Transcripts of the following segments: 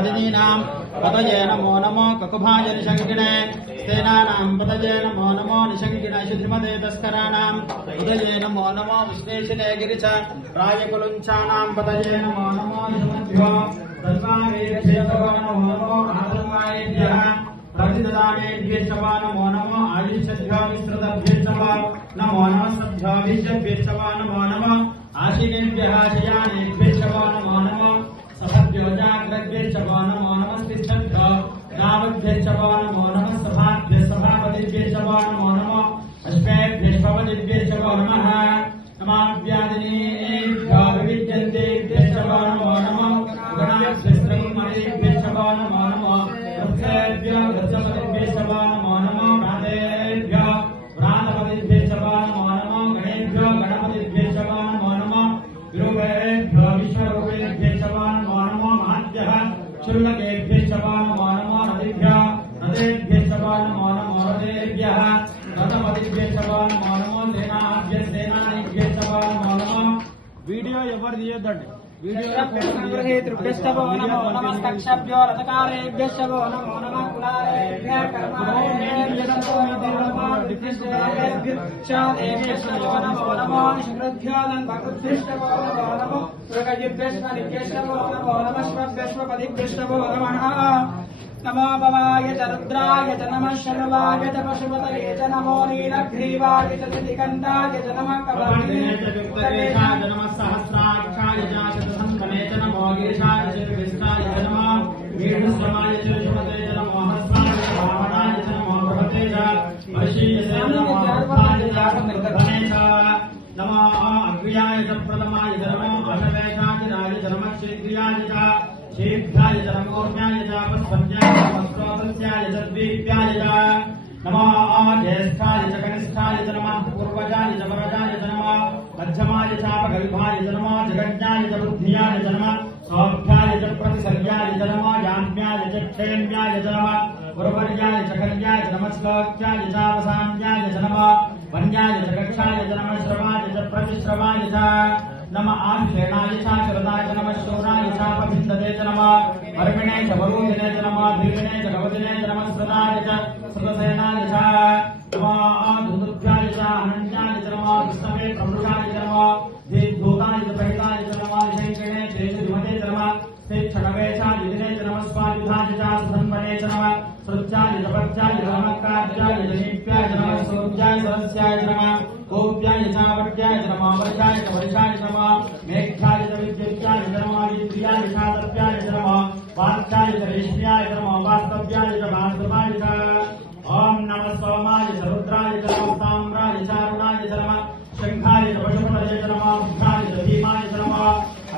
हरिणीनां पतये नमो नमो ककुभाय निशङ्किने सेनानां पतये नमो नमो निशङ्किने शुद्धिमते तस्कराणां पतये नमो नमो विश्वेशिने गिरिच राजकुलुञ्चानां पतये नमो नमो निशमभ्यो तस्मावेभ्यो नमो नमो आसन्वायेभ्यः प्रतिददानेभ्यश्च नमो नमो आयुष्यभ्यो विस्तृतभ्यश्च नमो नमः सभ्योभिष्यभ्यश्च नमो नमः आशिनेभ्यः शयानेभ्यश्च नमो नमः सभ्यो जाग्रभ्यश्च नमो नमः तिष्ठभ्यो दावभ्यश्च नमो नमः सभाभ्यः सभापतिभ्यश्च नमो नमः अश्वेभ्यश्च भवतिभ्यश्च नमः नमाभ्यादिनेभ्यो विविद्यन्तेभ्यश्च नमो नमः गणाभ्यश्च नमो नमः वृक्षेभ्यो वृक्षपतिभ्यश्च नमो नमः प्रातेभ्यो प्रातपतिभ्यश्च नमो नमः गणेभ्यो गणपतिभ्यश्च नमो नमः विरूपेभ्यो विश्वरूपेभ्यश्च नमो नमः महद्भ्यः क्षुल्लकेभ्यश्च नमो नमः नदेभ्यश्च नमो नमः रथेभ्यः रथपतिभ्यश्च नमो नमः सेनानीभ्यश्च नमो नमः वीडियो एवर दियेदंడి वीडियो नमो नमः कक्षभ्यो रथकारेभ्यश्च नमो नमः कुलारेभ्यः कर्मारेभ्यश्च नमो नमः निष्कृभ्यो नमः मृगजिभ्यश्च नमो नमः श्वभ्यश्वपदिभ्यश्च नमः नमो भवाय च रुद्राय च नमः शर्वाय च पशुपतये च नमो नीलग्रीवाय च दिगन्ताय च नमः कपालिने च नमः सहस्राक्षाय च शतसंकने च नमो गिरिशाय च विष्टाय च नमः वीरश्रमाय च शुभते च नमो हस्ताय च भावनाय च नमो भवते च वर्षीय च नमो हस्ताय च निर्गतने च नमो अग्र्याय च प्रथमाय च नमो अशवेशाय च नमः शीघ्रियाय च शीघ्राय च नमोर्म्याय च पस्पत्याय च नमस्त्रोत्रस्याय च द्वीप्याय च नमो ज्येष्ठाय च कनिष्ठाय च नमः पूर्वजाय च वरजाय च नमः मध्यमाय च अपगल्भाय च नमः जगज्ञाय च बुद्धियाय च नमः सौभ्याय च प्रतिसर्याय च नमः याम्याय च क्षेम्याय च नमः गुरुवर्याय च खर्याय च नमः श्लोक्याय च अवसाम्याय च नमः वन्याय च कक्षाय च नमः श्रवाय च प्रतिश्रवाय च नमः आश्रेणाय च शरदाय च नमः शौराय च अपभिन्दते च नमः वर्मिणे च वरूधिने च नमः दीर्घिने च गवदिने च नमः सदाय च सतसेनाय च नमः धुतुभ्याय च अनन्याय च नमः विष्णवे प्रमृषाय च नमः दीर्घोताय च पहिताय च नमः शैक्षणे तेजुमते च नमः तेक्षणवे च युधिने च नमः स्वायुधाय च सुधन्वने च नमः सृत्याय च पत्याय च नमः कार्याय च नीप्याय च नमः सौर्याय सरस्याय च नमः गोप्याय च वट्याय च नमः वर्षाय च वर्षाय च नमः मेघ्याय च विद्युत्याय च नमः विद्रियाय च तप्याय च नमः वात्याय च रेष्म्याय च नमः वास्तव्याय च भाद्रवाय च ओम नमः सोमाय च रुद्राय च नमः ताम्राय च अरुणाय च नमः शंखाय च पशुपतये च नमः उग्राय च भीमाय च नमः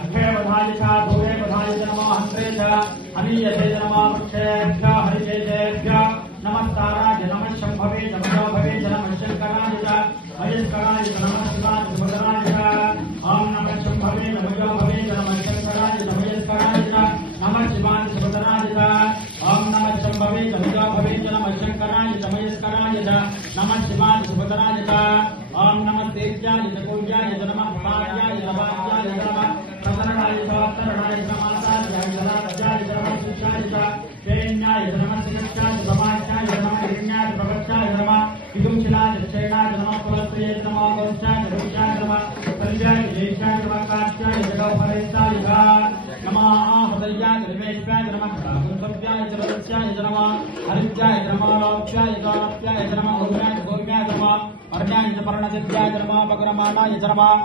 अग्रेवधाय च धूरेवधाय च नमः हन्त्रे च अनीयते च नमः वृक्षेभ्यः हरिकेशेभ्यः नमः ताराय च नमः शम्भवे च मयोभवे च नमः शङ्कराय च महेश्वराय च नमः शिवाय च भद्राय च ओम नमः शम्भवे च मयोभवे च नमः शङ्कराय च महेश्वराय च नमः शिवाय च भद्राय च ओम नमः शम्भवे च मयोभवे च नमः शङ्कराय च महेश्वराय च नमः शिवाय च भद्राय च ओम नमः तेज्याय च कौर्याय च नमः भार्याय च भाग्याय च नमः प्रसन्नाय च वात्तरणाय च मासाय च राजाय च नमः शिष्याय च शैन्याय च नमः शिक्षाय च समाज्याय च नमः हिरण्याय च प्रवक्षाय च नमः विदुंशिलाय च शैनाय च नमः कुलत्रये च नमः वंशाय च रुच्याय च नमः संजयाय च जयेशाय च नमः कार्त्याय च गौपरेशाय च नमः हृदयाय च निमेशाय च नमः कुंभव्याय च रत्स्याय च नमः हरित्याय च नमः लोक्याय च गौरव्याय च नमः उर्म्याय च गोर्म्याय च नमः पर्ण्याय च पर्णजित्याय च नमः पक्रमाणाय च नमः